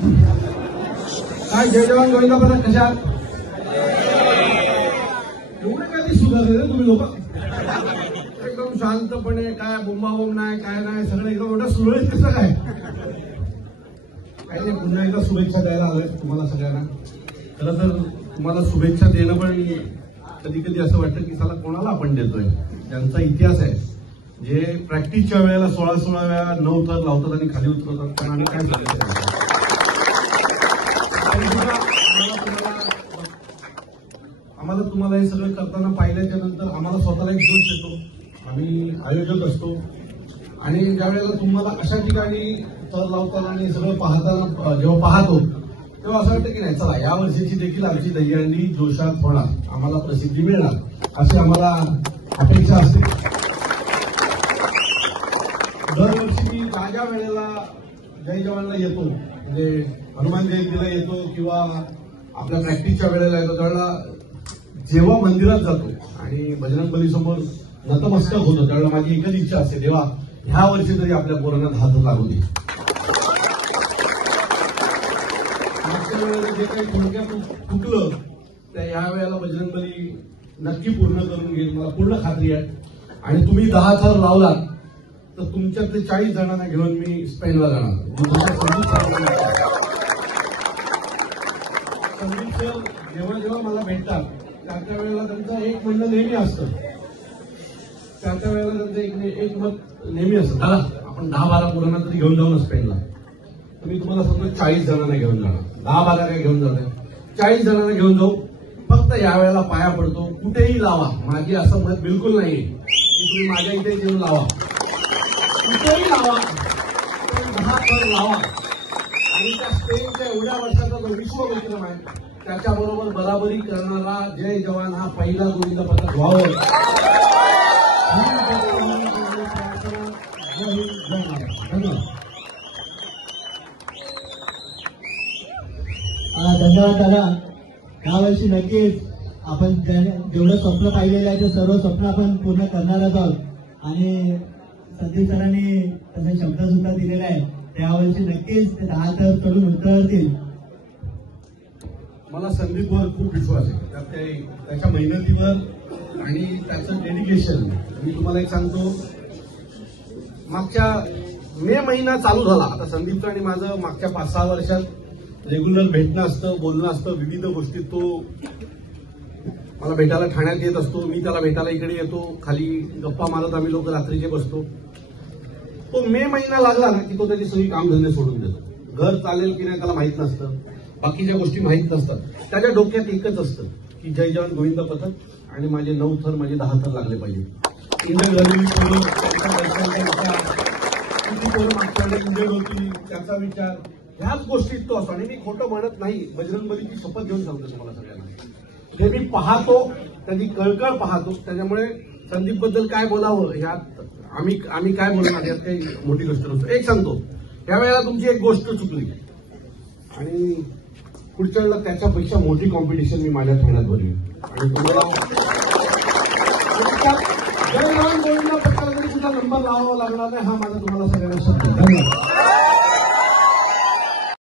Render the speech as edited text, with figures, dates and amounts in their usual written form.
काय जय जवान गोविंदा पथक कशात एवढं कधी सुधारले तुम्ही लोक एकदम शांतपणे काय बोंबाबोंब नाही काय नाही सगळं एकदम एवढं सुरळीत कसं काय काही नाही पुन्हा एकदा शुभेच्छा द्यायला आलोय तुम्हाला सगळ्यांना. खरं तर तुम्हाला शुभेच्छा देणं पण कधी कधी असं वाटतं की साला कोणाला आपण देतोय. ज्यांचा इतिहास आहे जे प्रॅक्टिसच्या वेळेला 16 वेळा 9 थर लावतात आणि खाली उतरवतात पण आम्ही काय सांगितलं आम्हाला तुम्हाला हे सगळं करताना पाहिल्याच्या नंतर आम्हाला स्वतःला एक जोश येतो. आम्ही आयोजक असतो आणि ज्यावेळेला तुम्हाला अशा ठिकाणी तर लावताना आणि सगळं पाहताना जेव्हा पाहतो तेव्हा असं वाटतं की नाही चला या वर्षीची देखील आमची दहीहंडी जोशात होणार, आम्हाला प्रसिद्धी मिळणार अशी आम्हाला अपेक्षा असते. दरवर्षी मी ज्या वेळेला जय जवानला येतो म्हणजे हनुमान जयंतीला येतो किंवा आपल्या प्रॅक्टिसच्या वेळेला येतो त्यावेळेला जेव्हा मंदिरात जातो आणि बजरंग बलीसमोर नतमस्तक होतो त्यावेळेला माझी एकच इच्छा असते देवा ह्या वर्षी तरी आपल्या पोरांना हात लागू दे. मागच्या वेळेला जे काही थोडक्यात चुकलं त्या या वेळेला बजरंग बली नक्की पूर्ण करून घेईल मला पूर्ण खात्री आहे. आणि तुम्ही 10 थर लावलात तर तुमच्यातले 40 जणांना घेऊन मी स्पेनला जाणार. संदीप सर जेव्हा जेव्हा मला भेटतात त्या वेळेला त्यांचं एक म्हणणं नेहमी असतं त्या वेळेला त्यांचं एक मत नेहमी असतं दादा आपण 10-12 पोरांना तरी घेऊन जाऊ ना स्पेनला. तर मी तुम्हाला सांगतो 40 जणांना घेऊन जाणार. 10-12 काय घेऊन जाते 40 जणांना घेऊन जाऊ. फक्त यावेळेला पाया पडतो कुठेही लावा. माझी असं मत बिलकुल नाहीये की तुम्ही माझ्या इथे येऊन लावा. कुठेही लावा 10 थर लावा आणि त्या स्पेनच्या एवढ्या वर्षाचा जो विश्वविक्रम आहे त्याच्याबरोबर बराबरी करणारा जय जवान हा पहिला गोविंद पथक व्हावं. धन्यवाद दादा. यावर्षी नक्कीच आपण जेवढं स्वप्न पाहिलेलं आहे ते सर्व स्वप्न आपण पूर्ण करणारच आहोत आणि संदीप सरांनी तसे शब्द सुद्धा दिलेला आहे त्यावर्षी नक्कीच ते 10 थर चढून उतरतील. मला संदीपवर खूप विश्वास आहे त्याच्या मेहनतीवर आणि त्याचं डेडिकेशन. मी तुम्हाला एक सांगतो मागच्या मे महिना चालू झाला आता संदीपचं आणि माझं मागच्या 5-6 वर्षात रेग्युलर भेटणं असतं बोलणं असतं विविध गोष्टीत. तो मला भेटायला ठाण्यात येत असतो मी त्याला भेटायला इकडे येतो खाली गप्पा मारत आम्ही लोक रात्रीचे बसतो. तो मे महिना लागला ना की तो त्याची सगळी कामधंदे सोडून देतो. घर चालेल की नाही त्याला माहित नसतं बाकीच्या गोष्टी माहित नसतात. त्याच्या डोक्यात एकच असतं की जय जवान गोविंद पथक आणि माझे 9 थर माझे 10 थर लागले पाहिजे. इंजन झालेली पोरं किती पोरं मागच्या वेळेला इंजन होती त्याचा विचार ह्याच गोष्टीत तो असतो. आणि मी खोटं म्हणत नाही बजरंग बलीची शपथ घेऊन सांगतो तुम्हाला सगळ्यांना जे मी पाहतो त्याची कळकळ पाहतो. त्याच्यामुळे संदीप बद्दल काय बोलावं ह्यात आम्ही काय बोलणार यात काही मोठी गोष्ट नसतो. एक सांगतो त्यावेळेला तुमची एक गोष्ट चुकली आणि पुढच्या वेळेला त्याच्यापेक्षा मोठी कॉम्पिटिशन मी माझ्या ठाण्यात भरली आणि तुम्हाला जय जवान गोविंदा पथकाला तरी तुझा नंबर लावावा लागणार नाही हा माझा तुम्हाला सगळ्यांना शब्द. धन्यवाद.